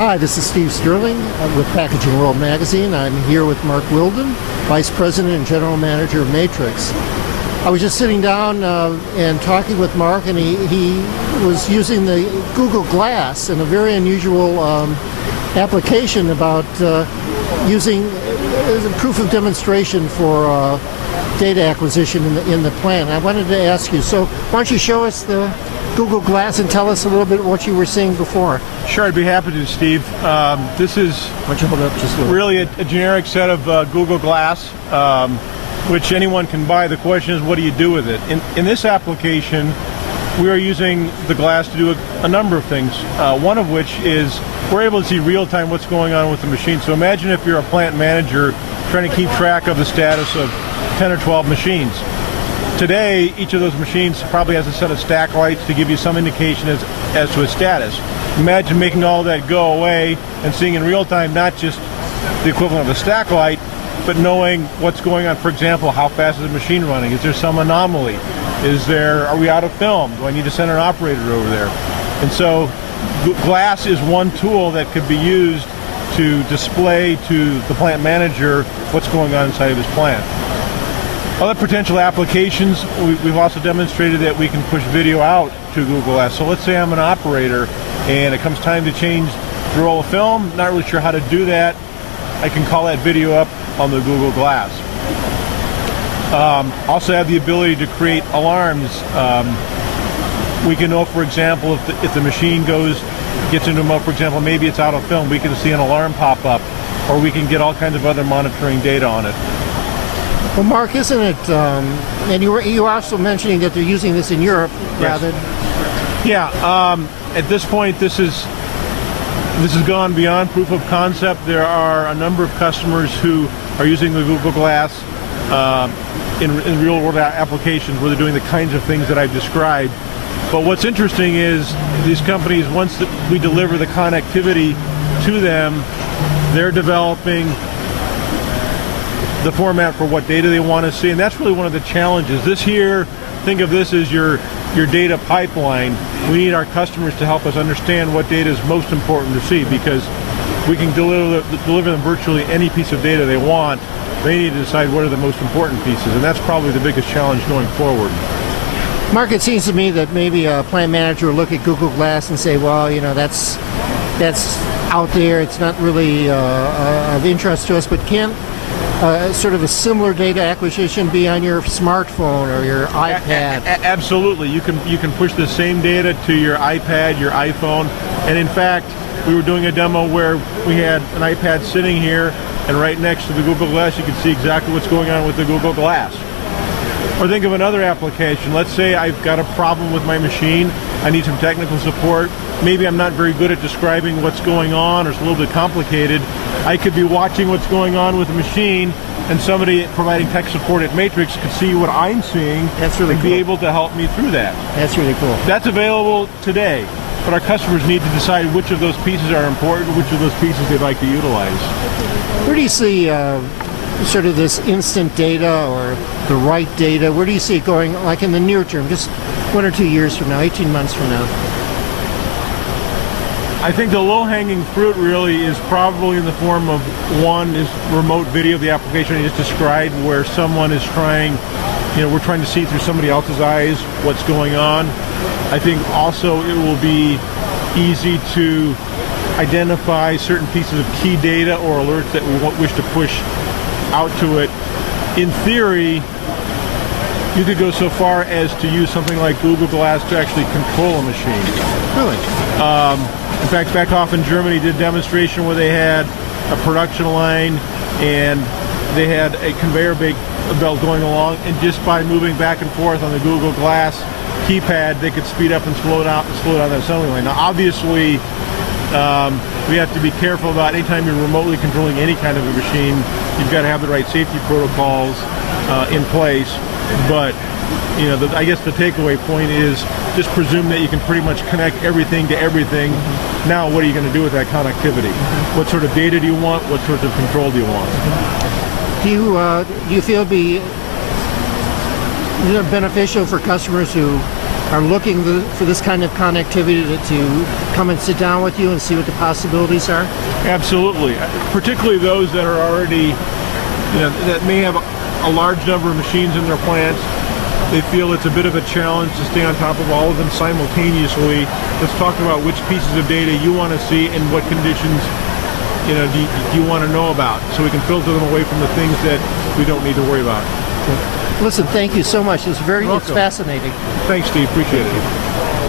Hi, this is Steve Sterling with Packaging World Magazine. I'm here with Mark Wilden, Vice President and General Manager of Matrix. I was just sitting down and talking with Mark, and he was using the Google Glass in a very unusual application about using as a proof of demonstration for data acquisition in the plant. I wanted to ask you, so why don't you show us the Google Glass and tell us a little bit what you were seeing before. Sure, I'd be happy to, Steve. This is Why don't you hold it up just a little? really a generic set of Google Glass, which anyone can buy. The question is, what do you do with it? In this application, we are using the glass to do a number of things, one of which is we're able to see real-time what's going on with the machine. So imagine if you're a plant manager trying to keep track of the status of 10 or 12 machines. Today, each of those machines probably has a set of stack lights to give you some indication as to its status. Imagine making all that go away and seeing in real time not just the equivalent of a stack light, but knowing what's going on. For example, how fast is the machine running? Is there some anomaly? Are we out of film? Do I need to send an operator over there? And so glass is one tool that could be used to display to the plant manager what's going on inside of his plant. Other potential applications, we've also demonstrated that we can push video out to Google Glass. So let's say I'm an operator and it comes time to change the roll of film, not really sure how to do that. I can call that video up on the Google Glass. Also have the ability to create alarms. We can know, for example, if the machine gets into a mode, for example, maybe it's out of film, we can see an alarm pop up, or we can get all kinds of other monitoring data on it. Well, Mark, isn't it, and you were also mentioning that they're using this in Europe rather than... Yeah, at this point, this has gone beyond proof of concept. There are a number of customers who are using the Google Glass in real-world applications where they're doing the kinds of things that I've described. But what's interesting is these companies, once we deliver the connectivity to them, they're developing the format for what data they want to see, and that's really one of the challenges. This here, think of this as your data pipeline. We need our customers to help us understand what data is most important to see, because we can deliver them virtually any piece of data they want. They need to decide what are the most important pieces, and that's probably the biggest challenge going forward. Mark, it seems to me that maybe a plant manager will look at Google Glass and say, well, you know, that's out there, it's not really of interest to us, but can't sort of a similar data acquisition be on your smartphone or your iPad? Absolutely. You can push the same data to your iPad, your iPhone, and in fact, we were doing a demo where we had an iPad sitting here, and right next to the Google Glass, you can see exactly what's going on with the Google Glass. Or think of another application. Let's say I've got a problem with my machine. I need some technical support. Maybe I'm not very good at describing what's going on, or it's a little bit complicated. I could be watching what's going on with the machine, and somebody providing tech support at Matrix could see what I'm seeing. That's really and cool. Be able to help me through that. That's really cool. That's available today, but our customers need to decide which of those pieces are important, which of those pieces they'd like to utilize. Where do you see sort of this instant data or the right data? Where do you see it going, like in the near term, just 1 or 2 years from now, 18 months from now? I think the low-hanging fruit really is probably in the form of, one is remote video, the application I just described, where someone is trying, we're trying to see through somebody else's eyes what's going on. I think also it will be easy to identify certain pieces of key data or alerts that we wish to push out to it. In theory, you could go so far as to use something like Google Glass to actually control a machine. Really? In fact, back off in Germany, did a demonstration where they had a production line and they had a conveyor belt going along, and just by moving back and forth on the Google Glass keypad, they could speed up and slow down that assembly line. Now, obviously, we have to be careful about anytime you're remotely controlling any kind of a machine, you've got to have the right safety protocols in place. But I guess the takeaway point is just presume that you can pretty much connect everything to everything. Now, what are you going to do with that connectivity? What sort of data do you want? What sorts of control do you want? Do you feel it'd be beneficial for customers who are looking for this kind of connectivity to come and sit down with you and see what the possibilities are? Absolutely, particularly those that are already, that may have a large number of machines in their plants. They feel it's a bit of a challenge to stay on top of all of them simultaneously. Let's talk about which pieces of data you want to see and what conditions do you want to know about, so we can filter them away from the things that we don't need to worry about. Listen, thank you so much. It's You're welcome. It's fascinating. Thanks, Steve. Appreciate it.